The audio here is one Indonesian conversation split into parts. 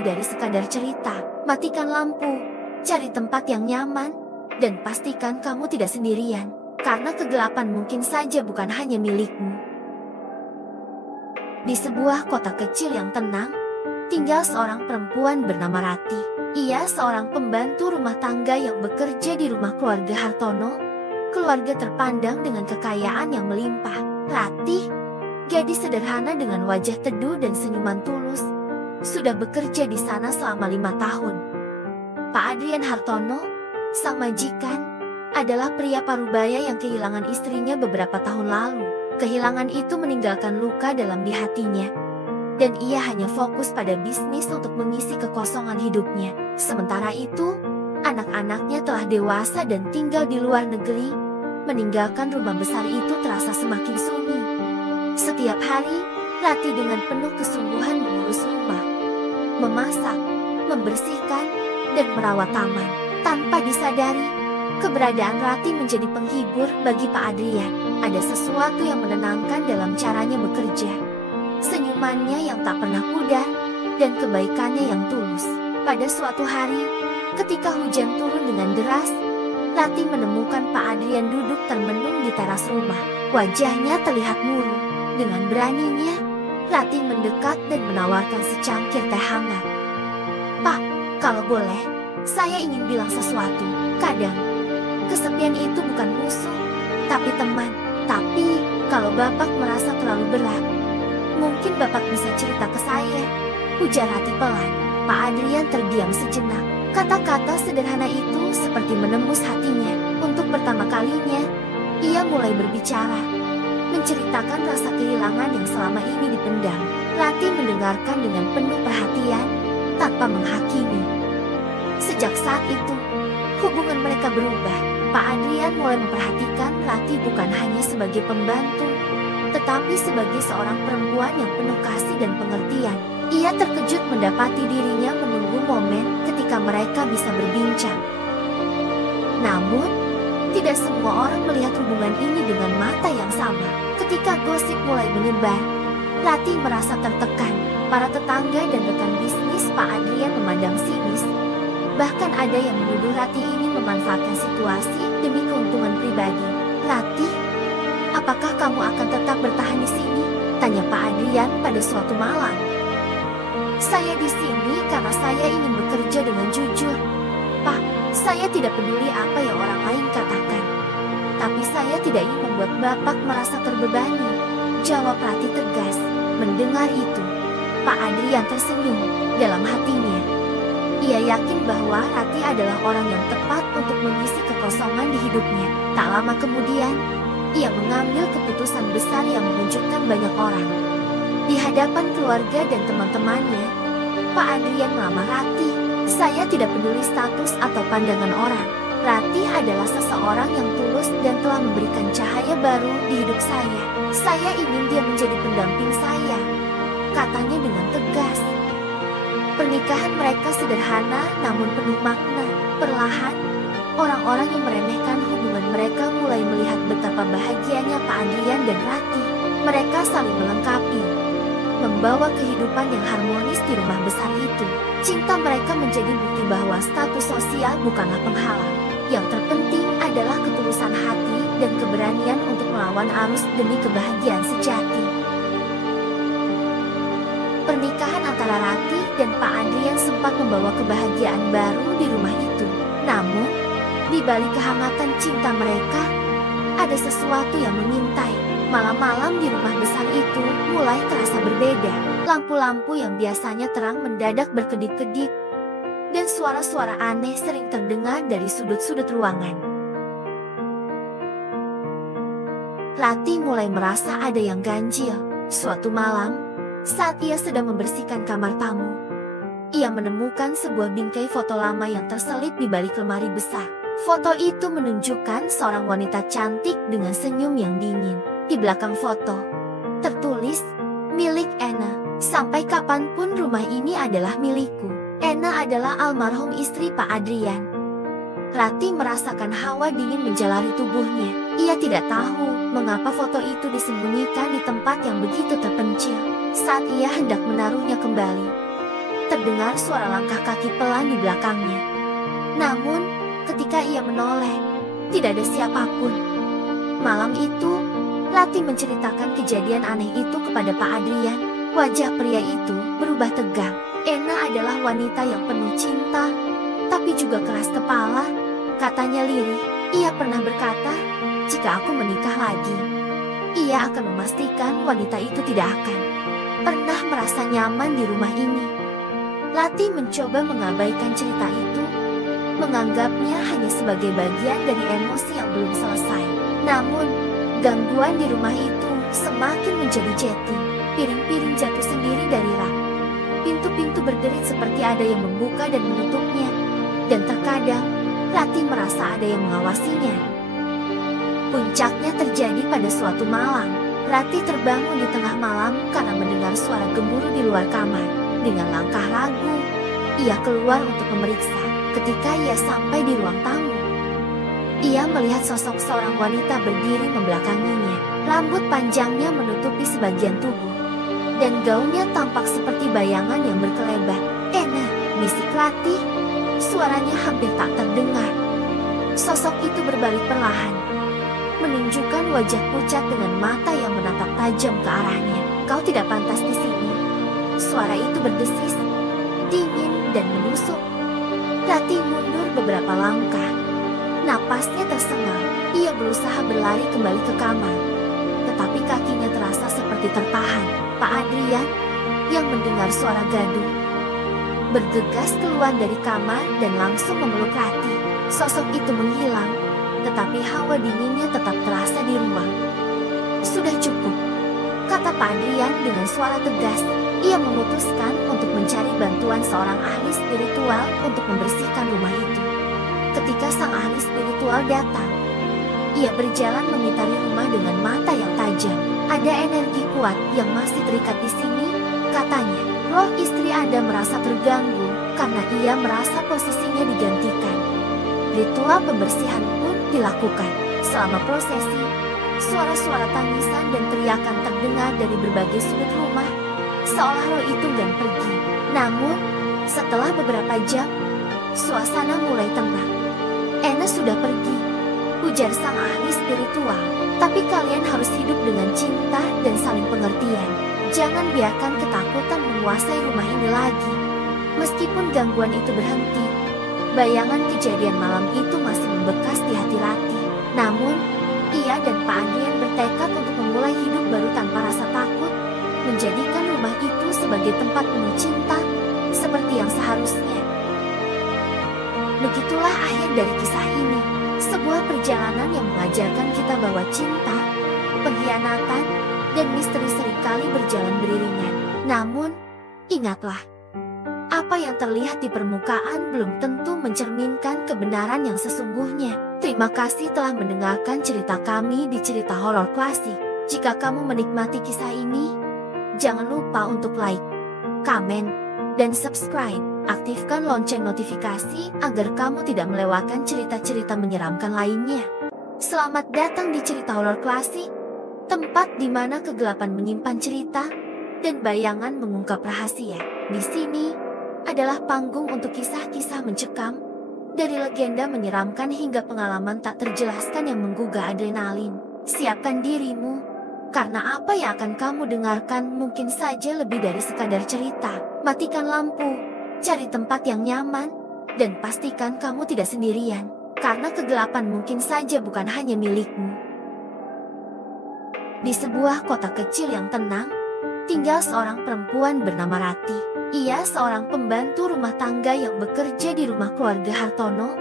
lebih dari sekadar cerita. Matikan lampu, cari tempat yang nyaman, dan pastikan kamu tidak sendirian. Karena kegelapan mungkin saja bukan hanya milikmu. Di sebuah kota kecil yang tenang, tinggal seorang perempuan bernama Rati. Ia seorang pembantu rumah tangga yang bekerja di rumah keluarga Hartono, keluarga terpandang dengan kekayaan yang melimpah. Rati, gadis sederhana dengan wajah teduh dan senyuman tulus, sudah bekerja di sana selama 5 tahun. Pak Adrian Hartono, sang majikan, adalah pria parubaya yang kehilangan istrinya beberapa tahun lalu. Kehilangan itu meninggalkan luka dalam di hatinya, dan ia hanya fokus pada bisnis untuk mengisi kekosongan hidupnya. Sementara itu, anak-anaknya telah dewasa dan tinggal di luar negeri, meninggalkan rumah besar itu terasa semakin sunyi. Setiap hari, Rati dengan penuh kesungguhan mengurus rumah, memasak, membersihkan, dan merawat taman. Tanpa disadari, keberadaan Rati menjadi penghibur bagi Pak Adrian. Ada sesuatu yang menenangkan dalam caranya bekerja. Senyumannya yang tak pernah pudar, dan kebaikannya yang tulus. Pada suatu hari, ketika hujan turun dengan deras, Rati menemukan Pak Adrian duduk termenung di teras rumah. Wajahnya terlihat murung. Dengan beraninya, Rati mendekat dan menawarkan secangkir teh hangat. "Pak, kalau boleh, saya ingin bilang sesuatu. Kadang, kesepian itu bukan musuh, tapi teman. Tapi, kalau Bapak merasa terlalu berat, mungkin Bapak bisa cerita ke saya," ujar Rati pelan. Pak Adrian terdiam sejenak. Kata-kata sederhana itu seperti menembus hatinya. Untuk pertama kalinya, ia mulai berbicara, menceritakan rasa kehilangan yang selama ini dipendam. Rati mendengarkan dengan penuh perhatian, tanpa menghakimi. Sejak saat itu, hubungan mereka berubah. Pak Adrian mulai memperhatikan Rati bukan hanya sebagai pembantu, tetapi sebagai seorang perempuan yang penuh kasih dan pengertian. Ia terkejut mendapati dirinya menunggu momen ketika mereka bisa berbincang. Namun, tidak semua orang melihat hubungan ini dengan mata yang sama. Ketika gosip mulai menyebar, Rati merasa tertekan. Para tetangga dan rekan bisnis Pak Adrian memandang sinis. Bahkan ada yang menuduh Rati ini memanfaatkan situasi demi keuntungan pribadi. "Rati, apakah kamu akan tetap bertahan di sini?" tanya Pak Adrian pada suatu malam. "Saya di sini karena saya ingin bekerja dengan jujur, Pak. Saya tidak peduli apa yang orang lain katakan. Tapi saya tidak ingin membuat Bapak merasa terbebani," jawab Rati tegas. Mendengar itu, Pak Adrian tersenyum dalam hatinya. Ia yakin bahwa Rati adalah orang yang tepat untuk mengisi kekosongan di hidupnya. Tak lama kemudian, ia mengambil keputusan besar yang mengejutkan banyak orang. Di hadapan keluarga dan teman-temannya, Pak Adrian melamar Rati. "Saya tidak peduli status atau pandangan orang. Rati adalah seseorang yang tulus dan telah memberikan cahaya baru di hidup saya. Saya ingin dia menjadi pendamping saya," katanya dengan tegas. Pernikahan mereka sederhana namun penuh makna. Perlahan, orang-orang yang meremehkan hubungan mereka mulai melihat betapa bahagianya Pak Adrian dan Rati. Mereka saling melengkapi, membawa kehidupan yang harmonis di rumah besar itu. Cinta mereka menjadi bukti bahwa status sosial bukanlah penghalang. Yang terpenting adalah ketulusan hati dan keberanian untuk melawan arus demi kebahagiaan sejati. Pernikahan antara Rati dan Pak Adrian sempat membawa kebahagiaan baru di rumah itu. Namun, di balik kehangatan cinta mereka, ada sesuatu yang mengintai. Malam-malam di rumah besar itu mulai terasa berbeda. Lampu-lampu yang biasanya terang mendadak berkedip-kedip, dan suara-suara aneh sering terdengar dari sudut-sudut ruangan. Rati mulai merasa ada yang ganjil. Suatu malam, saat ia sedang membersihkan kamar tamu, ia menemukan sebuah bingkai foto lama yang terselip di balik lemari besar. Foto itu menunjukkan seorang wanita cantik dengan senyum yang dingin. Di belakang foto, tertulis, "Milik Anna. Sampai kapanpun rumah ini adalah milikku." Anna adalah almarhum istri Pak Adrian. Rati merasakan hawa dingin menjalari tubuhnya. Ia tidak tahu mengapa foto itu disembunyikan di tempat yang begitu terpencil. Saat ia hendak menaruhnya kembali, terdengar suara langkah kaki pelan di belakangnya. Namun, ketika ia menoleh, tidak ada siapapun. Malam itu, Lati menceritakan kejadian aneh itu kepada Pak Adrian. Wajah pria itu berubah tegang. Ena adalah wanita yang penuh cinta, tapi juga keras kepala. Katanya lirih, ia pernah berkata, jika aku menikah lagi, ia akan memastikan wanita itu tidak akan pernah merasa nyaman di rumah ini. Lati mencoba mengabaikan cerita itu, menganggapnya hanya sebagai bagian dari emosi yang belum selesai. Namun, gangguan di rumah itu semakin menjadi-jadi. Piring-piring jatuh sendiri dari rak. Pintu-pintu berderit seperti ada yang membuka dan menutupnya. Dan terkadang, Lati merasa ada yang mengawasinya. Puncaknya terjadi pada suatu malam. Lati terbangun di tengah malam karena mendengar suara gemuruh di luar kamar. Dengan langkah ragu, ia keluar untuk memeriksa. Ketika ia sampai di ruang tamu, ia melihat sosok seorang wanita berdiri membelakanginya. Rambut panjangnya menutupi sebagian tubuh, dan gaunnya tampak seperti bayangan yang berkelebat. "Ena," bisik Lati. Suaranya hampir tak terdengar. Sosok itu berbalik perlahan, menunjukkan wajah pucat dengan mata yang menatap tajam ke arahnya. "Kau tidak pantas di sini." Suara itu berdesis, dingin dan menusuk. Lati mundur beberapa langkah. Napasnya tersengal. Ia berusaha berlari kembali ke kamar, tetapi kakinya terasa seperti tertahan. Pak Adrian, yang mendengar suara gaduh, bergegas keluar dari kamar dan langsung memeluk Lati. Sosok itu menghilang, tetapi hawa dinginnya tetap terasa di ruang. "Sudah cukup," kata Pak Adrian dengan suara tegas. Ia memutuskan untuk mencari bantuan seorang ahli spiritual untuk membersihkan rumah itu. Ketika sang ahli spiritual datang, ia berjalan mengitari rumah dengan mata yang tajam. "Ada energi kuat yang masih terikat di sini," katanya. "Roh istri Anda merasa terganggu karena ia merasa posisinya digantikan." Ritual pembersihan pun dilakukan. Selama prosesi, suara-suara tangisan dan teriakan terdengar dari berbagai sudut rumah, seolah roh itu enggan pergi. Namun, setelah beberapa jam, suasana mulai tenang. "Ena sudah pergi," ujar sang ahli spiritual. "Tapi kalian harus hidup dengan cinta dan saling pengertian. Jangan biarkan ketakutan menguasai rumah ini lagi." Meskipun gangguan itu berhenti, bayangan kejadian malam itu masih membekas di hati Lati. Namun, ia dan Pak Adrian bertekad untuk memulai hidup baru tanpa rasa takut, menjadikan rumah itu sebagai tempat penuh cinta, seperti yang seharusnya. Begitulah akhir dari kisah ini. Sebuah perjalanan yang mengajarkan kita bahwa cinta, pengkhianatan, dan misteri seringkali berjalan beriringan. Namun, ingatlah, apa yang terlihat di permukaan belum tentu mencerminkan kebenaran yang sesungguhnya. Terima kasih telah mendengarkan cerita kami di Cerita Horor Klasik. Jika kamu menikmati kisah ini, jangan lupa untuk like, komen, dan subscribe. Aktifkan lonceng notifikasi agar kamu tidak melewatkan cerita-cerita menyeramkan lainnya. Selamat datang di Cerita Horor Klasik, tempat di mana kegelapan menyimpan cerita dan bayangan mengungkap rahasia. Di sini adalah panggung untuk kisah-kisah mencekam, dari legenda menyeramkan hingga pengalaman tak terjelaskan yang menggugah adrenalin. Siapkan dirimu, karena apa yang akan kamu dengarkan mungkin saja lebih dari sekadar cerita. Matikan lampu, cari tempat yang nyaman, dan pastikan kamu tidak sendirian, karena kegelapan mungkin saja bukan hanya milikmu. Di sebuah kota kecil yang tenang, tinggal seorang perempuan bernama Rati. Ia seorang pembantu rumah tangga yang bekerja di rumah keluarga Hartono,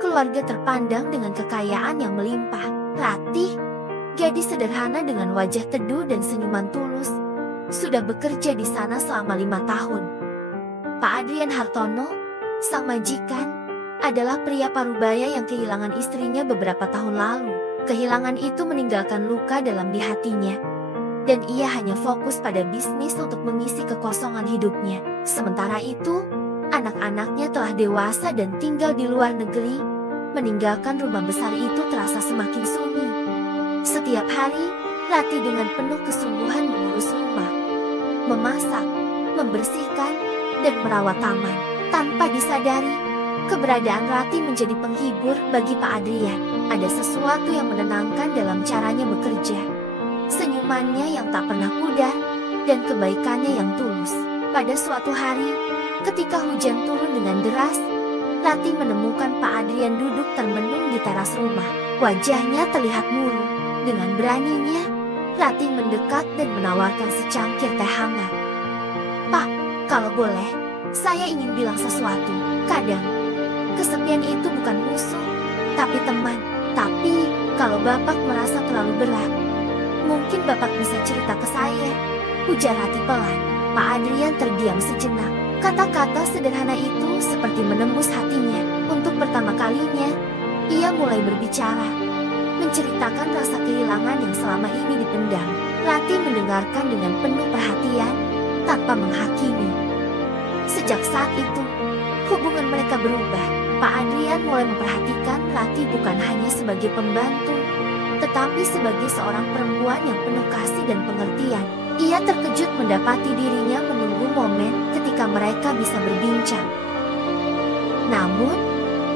keluarga terpandang dengan kekayaan yang melimpah. Rati, gadis sederhana dengan wajah teduh dan senyuman tulus, sudah bekerja di sana selama 5 tahun. Pak Adrian Hartono, sang majikan, adalah pria parubaya yang kehilangan istrinya beberapa tahun lalu. Kehilangan itu meninggalkan luka dalam di hatinya, dan ia hanya fokus pada bisnis untuk mengisi kekosongan hidupnya. Sementara itu, anak-anaknya telah dewasa dan tinggal di luar negeri, meninggalkan rumah besar itu terasa semakin sunyi. Setiap hari, Rati dengan penuh kesungguhan mengurus rumah, memasak, membersihkan, dan merawat taman. Tanpa disadari, keberadaan Rati menjadi penghibur bagi Pak Adrian. Ada sesuatu yang menenangkan dalam caranya bekerja. Senyumannya yang tak pernah pudar, dan kebaikannya yang tulus. Pada suatu hari, ketika hujan turun dengan deras, Rati menemukan Pak Adrian duduk termenung di teras rumah. Wajahnya terlihat murung. Dengan beraninya, Rati mendekat dan menawarkan secangkir teh hangat. "Pak, kalau boleh, saya ingin bilang sesuatu. Kadang, kesepian itu bukan musuh, tapi teman. Tapi, kalau Bapak merasa terlalu berat, mungkin Bapak bisa cerita ke saya," ujar Rati pelan. Pak Adrian terdiam sejenak. Kata-kata sederhana itu seperti menembus hatinya. Untuk pertama kalinya, ia mulai berbicara, menceritakan rasa kehilangan yang selama ini dipendam. Rati mendengarkan dengan penuh perhatian, tanpa menghakimi. Sejak saat itu, hubungan mereka berubah. Pak Adrian mulai memperhatikan Rati bukan hanya sebagai pembantu, tetapi sebagai seorang perempuan yang penuh kasih dan pengertian. Ia terkejut mendapati dirinya menunggu momen ketika mereka bisa berbincang. Namun,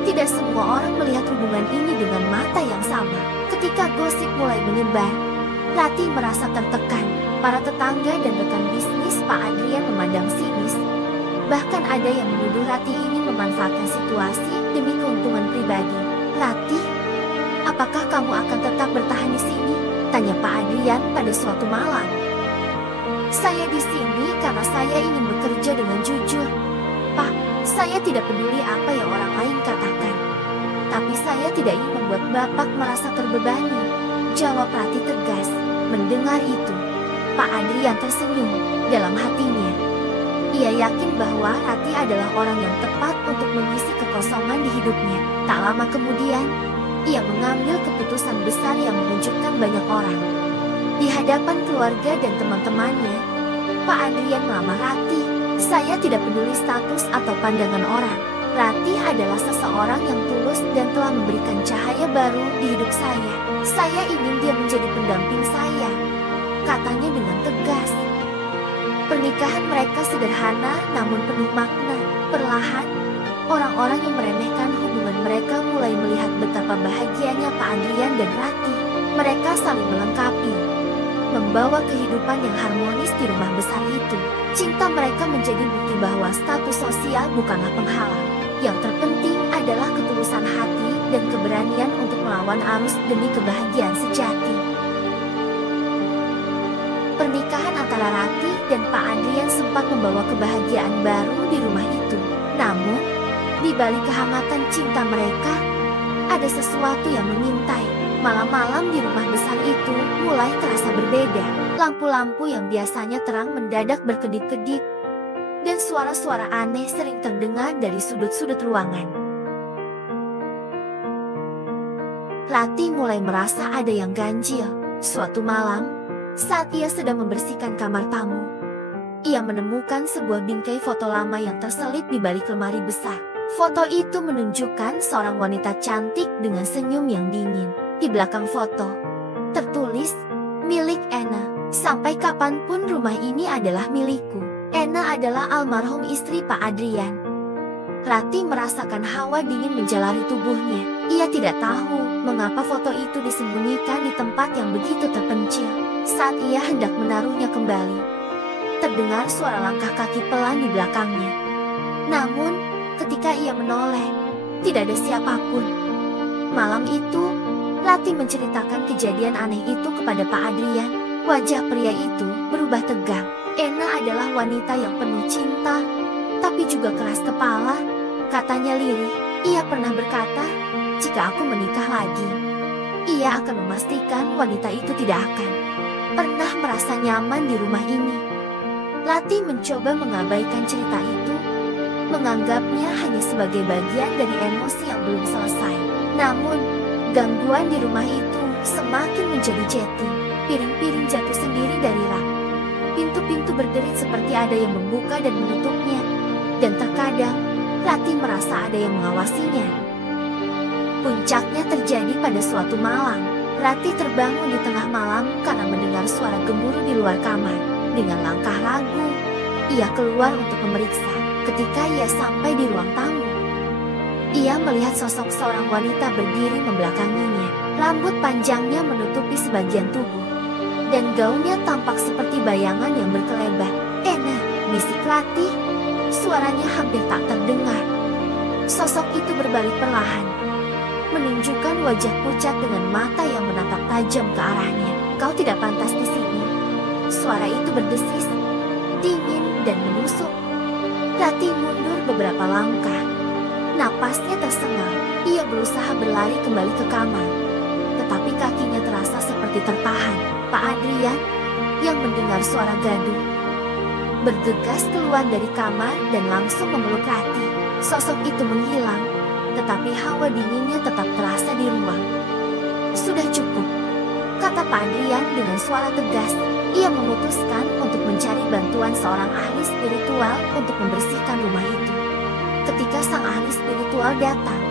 tidak semua orang melihat hubungan ini dengan mata yang sama. Ketika gosip mulai menyebar, Rati merasa tertekan. Para tetangga dan rekan bisnis Pak Adrian memandang sinis. Bahkan ada yang menuduh Rati ingin memanfaatkan situasi demi keuntungan pribadi. "Rati, apakah kamu akan tetap bertahan di sini?" tanya Pak Adrian pada suatu malam. "Saya di sini karena saya ingin bekerja dengan jujur, Pak. Saya tidak peduli apa yang orang lain katakan. Tapi saya tidak ingin membuat Bapak merasa terbebani," jawab Rati tegas. Mendengar itu, Pak Adrian tersenyum dalam hatinya. Ia yakin bahwa Rati adalah orang yang tepat untuk mengisi kekosongan di hidupnya. Tak lama kemudian, ia mengambil keputusan besar yang mengejutkan banyak orang. Di hadapan keluarga dan teman-temannya, Pak Adrian melamar Rati. "Saya tidak peduli status atau pandangan orang. Rati adalah seseorang yang tulus dan telah memberikan cahaya baru di hidup saya. Saya ingin dia menjadi pendamping saya," katanya dengan tegas. Pernikahan mereka sederhana namun penuh makna. Perlahan, orang-orang yang meremehkan hubungan mereka mulai melihat betapa bahagianya Pak Adrian dan Rati. Mereka saling melengkapi, membawa kehidupan yang harmonis di rumah besar itu. Cinta mereka menjadi bukti bahwa status sosial bukanlah penghalang. Yang terpenting adalah ketulusan hati dan keberanian untuk melawan arus demi kebahagiaan sejati. Pernikahan antara Rati dan Pak Adrian sempat membawa kebahagiaan baru di rumah itu. Namun, di balik kehangatan cinta mereka, ada sesuatu yang mengintai. Malam-malam di rumah besar itu mulai terasa berbeda. Lampu-lampu yang biasanya terang mendadak berkedip-kedip, dan suara-suara aneh sering terdengar dari sudut-sudut ruangan. Rati mulai merasa ada yang ganjil. Suatu malam, saat ia sedang membersihkan kamar tamu, ia menemukan sebuah bingkai foto lama yang terselip di balik lemari besar. Foto itu menunjukkan seorang wanita cantik dengan senyum yang dingin. Di belakang foto, tertulis, "Milik Anna. Sampai kapanpun rumah ini adalah milikku." Anna adalah almarhum istri Pak Adrian. Rati merasakan hawa dingin menjalari tubuhnya. Ia tidak tahu mengapa foto itu disembunyikan di tempat yang begitu terpencil. Saat ia hendak menaruhnya kembali, terdengar suara langkah kaki pelan di belakangnya. Namun, ketika ia menoleh, tidak ada siapapun. Malam itu, Rati menceritakan kejadian aneh itu kepada Pak Adrian. Wajah pria itu berubah tegang. Anna adalah wanita yang penuh cinta, tapi juga keras kepala, katanya lirih. Ia pernah berkata, "Jika aku menikah lagi, ia akan memastikan wanita itu tidak akan pernah merasa nyaman di rumah ini." Rati mencoba mengabaikan cerita itu, menganggapnya hanya sebagai bagian dari emosi yang belum selesai. Namun, gangguan di rumah itu semakin menjadi jeti. Piring-piring jatuh sendiri dari rak. Pintu-pintu berderit seperti ada yang membuka dan menutupnya. Dan terkadang, Rati merasa ada yang mengawasinya. Puncaknya terjadi pada suatu malam. Rati terbangun di tengah malam karena mendengar suara gemuruh di luar kamar. Dengan langkah ragu, ia keluar untuk memeriksa. Ketika ia sampai di ruang tamu, ia melihat sosok seorang wanita berdiri membelakanginya. Rambut panjangnya menutupi sebagian tubuh, dan gaunnya tampak seperti bayangan yang berkelebat. "Ena," bisik Rati. Suaranya hampir tak terdengar. Sosok itu berbalik perlahan, menunjukkan wajah pucat dengan mata yang menatap tajam ke arahnya. "Kau tidak pantas di sini." Suara itu berdesis, dingin dan menusuk. Rati mundur beberapa langkah. Napasnya tersengal. Ia berusaha berlari kembali ke kamar, tetapi kakinya terasa seperti tertahan. Pak Adrian, yang mendengar suara gaduh, bergegas keluar dari kamar dan langsung memeluk Rati. Sosok itu menghilang, tetapi hawa dinginnya tetap terasa di ruang. "Sudah cukup," kata Pak Adrian dengan suara tegas. Ia memutuskan untuk mencari bantuan seorang ahli spiritual untuk membersihkan rumah itu. Ketika sang ahli spiritual datang,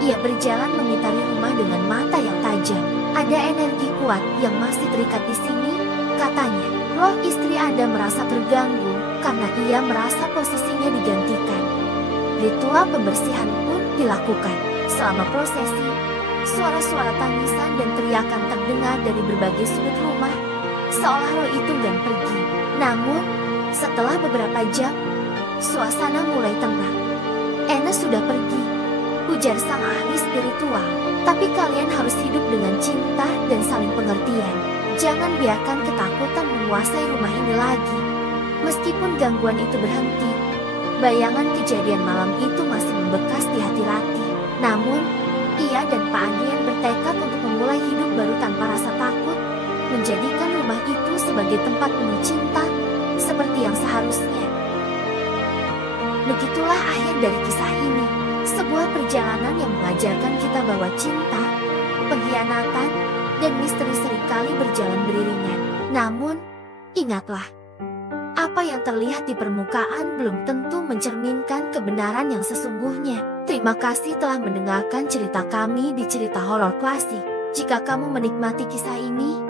ia berjalan mengitari rumah dengan mata yang tajam. "Ada energi kuat yang masih terikat di sini," katanya. "Roh istri Anda merasa terganggu karena ia merasa posisinya digantikan." Ritual pembersihan pun dilakukan. Selama prosesi, suara-suara tangisan dan teriakan terdengar dari berbagai sudut rumah, seolah roh itu enggan pergi. Namun, setelah beberapa jam, suasana mulai tenang. "Ena sudah pergi," ujar sang ahli spiritual. "Tapi kalian harus hidup dengan cinta dan saling pengertian. Jangan biarkan ketakutan menguasai rumah ini lagi." Meskipun gangguan itu berhenti, bayangan kejadian malam itu masih membekas di hati Rati. Namun, ia dan Pak Adrian bertekad untuk memulai hidup baru tanpa rasa takut, menjadikan rumah itu sebagai tempat penuh cinta, seperti yang seharusnya. Begitulah akhir dari kisah ini, sebuah perjalanan yang mengajarkan kita bahwa cinta, pengkhianatan, dan misteri seringkali berjalan beriringan. Namun, ingatlah, apa yang terlihat di permukaan belum tentu mencerminkan kebenaran yang sesungguhnya. Terima kasih telah mendengarkan cerita kami di Cerita Horor Klasik. Jika kamu menikmati kisah ini,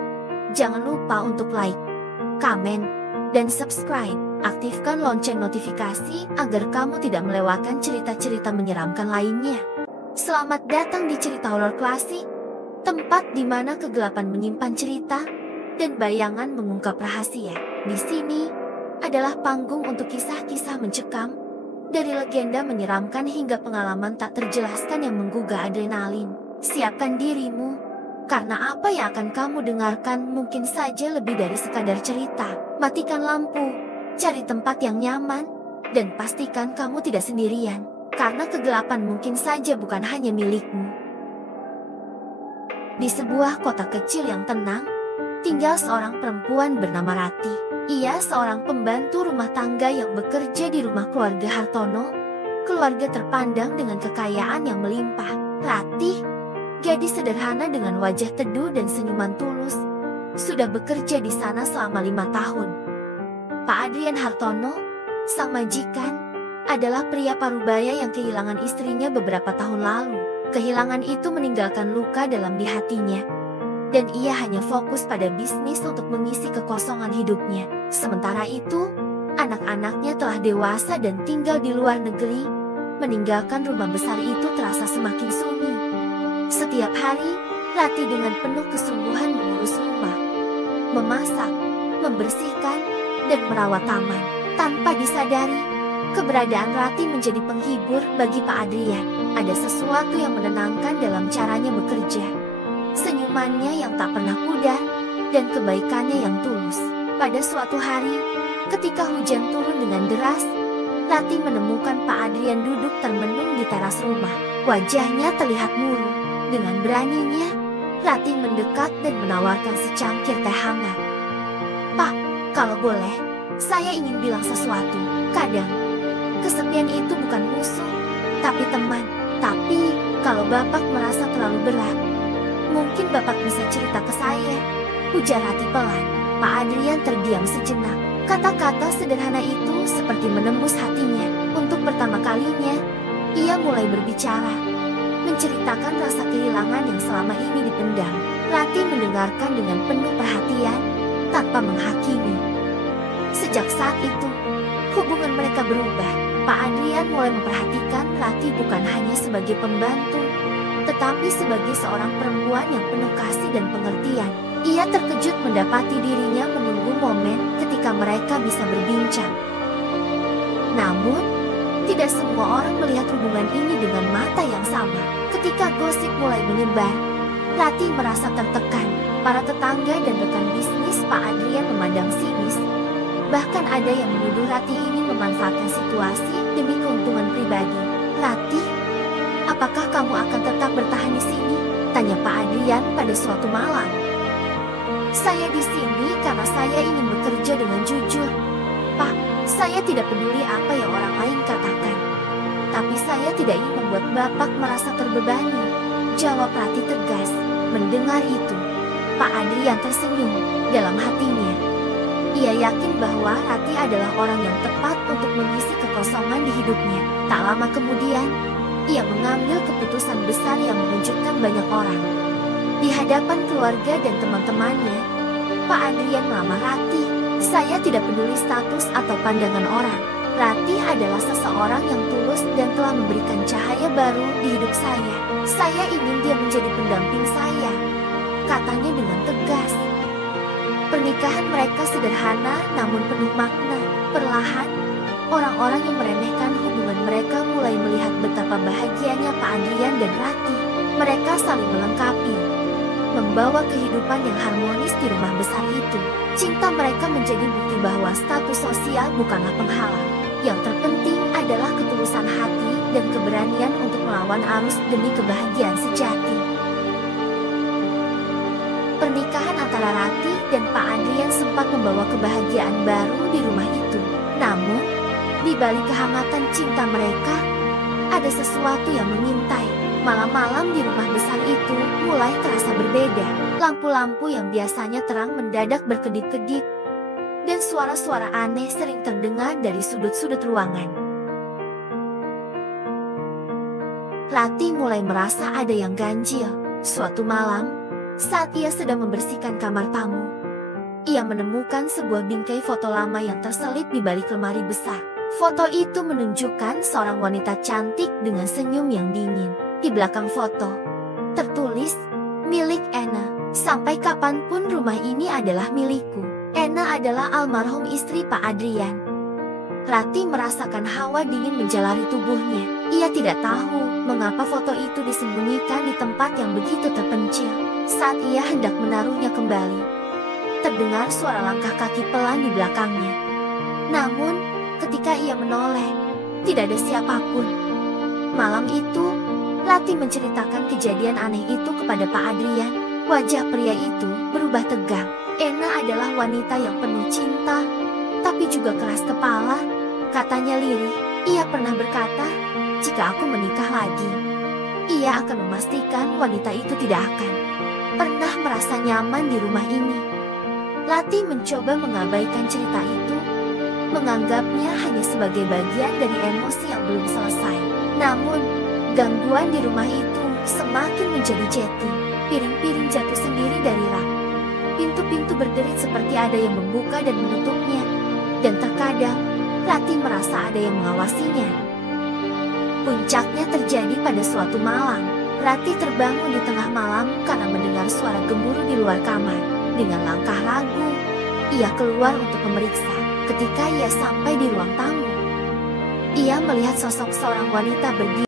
jangan lupa untuk like, komen, dan subscribe. Aktifkan lonceng notifikasi agar kamu tidak melewatkan cerita-cerita menyeramkan lainnya. Selamat datang di Cerita Horor Klasik, tempat di mana kegelapan menyimpan cerita dan bayangan mengungkap rahasia. Di sini adalah panggung untuk kisah-kisah mencekam, dari legenda menyeramkan hingga pengalaman tak terjelaskan yang menggugah adrenalin. Siapkan dirimu, karena apa yang akan kamu dengarkan mungkin saja lebih dari sekadar cerita. Matikan lampu, cari tempat yang nyaman, dan pastikan kamu tidak sendirian, karena kegelapan mungkin saja bukan hanya milikmu. Di sebuah kota kecil yang tenang, tinggal seorang perempuan bernama Rati. Ia seorang pembantu rumah tangga yang bekerja di rumah keluarga Hartono, keluarga terpandang dengan kekayaan yang melimpah. Rati, gadis sederhana dengan wajah teduh dan senyuman tulus, sudah bekerja di sana selama 5 tahun. Pak Adrian Hartono, sang majikan, adalah pria parubaya yang kehilangan istrinya beberapa tahun lalu. Kehilangan itu meninggalkan luka dalam di hatinya, dan ia hanya fokus pada bisnis untuk mengisi kekosongan hidupnya. Sementara itu, anak-anaknya telah dewasa dan tinggal di luar negeri, meninggalkan rumah besar itu terasa semakin sunyi. Setiap hari, Rati dengan penuh kesungguhan mengurus rumah, memasak, membersihkan, dan merawat taman. Tanpa disadari, keberadaan Rati menjadi penghibur bagi Pak Adrian. Ada sesuatu yang menenangkan dalam caranya bekerja. Senyumannya yang tak pernah pudar, dan kebaikannya yang tulus. Pada suatu hari, ketika hujan turun dengan deras, Rati menemukan Pak Adrian duduk termenung di teras rumah. Wajahnya terlihat murung. Dengan beraninya, Rati mendekat dan menawarkan secangkir teh hangat. "Pak, kalau boleh, saya ingin bilang sesuatu. Kadang, kesepian itu bukan musuh, tapi teman. Tapi, kalau Bapak merasa terlalu berat, mungkin Bapak bisa cerita ke saya," ujar Rati pelan. Pak Adrian terdiam sejenak. Kata-kata sederhana itu seperti menembus hatinya. Untuk pertama kalinya, ia mulai berbicara, menceritakan rasa kehilangan yang selama ini dipendam. Rati mendengarkan dengan penuh perhatian, tanpa menghakimi. Sejak saat itu, hubungan mereka berubah. Pak Adrian mulai memperhatikan Rati bukan hanya sebagai pembantu, tetapi sebagai seorang perempuan yang penuh kasih dan pengertian. Ia terkejut mendapati dirinya menunggu momen ketika mereka bisa berbincang. Namun, tidak semua orang melihat hubungan ini dengan mata yang sama. Ketika gosip mulai menyebar, Rati merasa tertekan. Para tetangga dan rekan bisnis Pak Adrian memandang sinis. Bahkan ada yang menuduh Rati ingin memanfaatkan situasi demi keuntungan pribadi. "Rati, apakah kamu akan tetap bertahan di sini?" tanya Pak Adrian pada suatu malam. "Saya di sini karena saya ingin bekerja dengan jujur, Pak. Saya tidak peduli apa yang orang lain katakan. Tapi saya tidak ingin membuat Bapak merasa terbebani," jawab Rati tegas. Mendengar itu, Pak Adrian tersenyum dalam hatinya. Ia yakin bahwa Rati adalah orang yang tepat untuk mengisi kekosongan di hidupnya. Tak lama kemudian, ia mengambil keputusan besar yang mengejutkan banyak orang. Di hadapan keluarga dan teman-temannya, Pak Adrian melamar Rati. "Saya tidak peduli status atau pandangan orang. Rati adalah seseorang yang tulus dan telah memberikan cahaya baru di hidup saya. Saya ingin dia menjadi pendamping saya," katanya dengan tegas. Pernikahan mereka sederhana namun penuh makna. Perlahan, orang-orang yang meremehkan hubungan mereka mulai melihat betapa bahagianya Pak Adrian dan Rati. Mereka saling melengkapi, membawa kehidupan yang harmonis di rumah besar itu. Cinta mereka menjadi bukti bahwa status sosial bukanlah penghalang. Yang terpenting adalah ketulusan hati dan keberanian untuk melawan arus demi kebahagiaan sejati. Pernikahan antara Rati dan Pak Adrian sempat membawa kebahagiaan baru di rumah itu. Namun, di balik kehangatan cinta mereka, ada sesuatu yang mengintai. Malam-malam di rumah besar itu mulai terasa berbeda. Lampu-lampu yang biasanya terang mendadak berkedip-kedip, dan suara-suara aneh sering terdengar dari sudut-sudut ruangan. Rati mulai merasa ada yang ganjil. Suatu malam, saat ia sedang membersihkan kamar tamu, ia menemukan sebuah bingkai foto lama yang terselip di balik lemari besar. Foto itu menunjukkan seorang wanita cantik dengan senyum yang dingin. Di belakang foto, tertulis, "Milik Anna. Sampai kapanpun rumah ini adalah milikku." Anna adalah almarhum istri Pak Adrian. Rati merasakan hawa dingin menjalari tubuhnya. Ia tidak tahu mengapa foto itu disembunyikan di tempat yang begitu terpencil. Saat ia hendak menaruhnya kembali, terdengar suara langkah kaki pelan di belakangnya. Namun, ketika ia menoleh, tidak ada siapapun. Malam itu, Rati menceritakan kejadian aneh itu kepada Pak Adrian. Wajah pria itu berubah tegang. Anna adalah wanita yang penuh cinta, tapi juga keras kepala, katanya lirih. Ia pernah berkata, "Jika aku menikah lagi, ia akan memastikan wanita itu tidak akan pernah merasa nyaman di rumah ini." Rati mencoba mengabaikan cerita itu, menganggapnya hanya sebagai bagian dari emosi yang belum selesai. Namun, gangguan di rumah itu semakin menjadi jeti. Piring-piring jatuh sendiri dari rak. Pintu-pintu berderit seperti ada yang membuka dan menutupnya. Dan terkadang, Rati merasa ada yang mengawasinya. Puncaknya terjadi pada suatu malam. Rati terbangun di tengah malam karena mendengar suara gemuruh di luar kamar. Dengan langkah ragu, ia keluar untuk memeriksa. Ketika ia sampai di ruang tamu, ia melihat sosok seorang wanita berdiri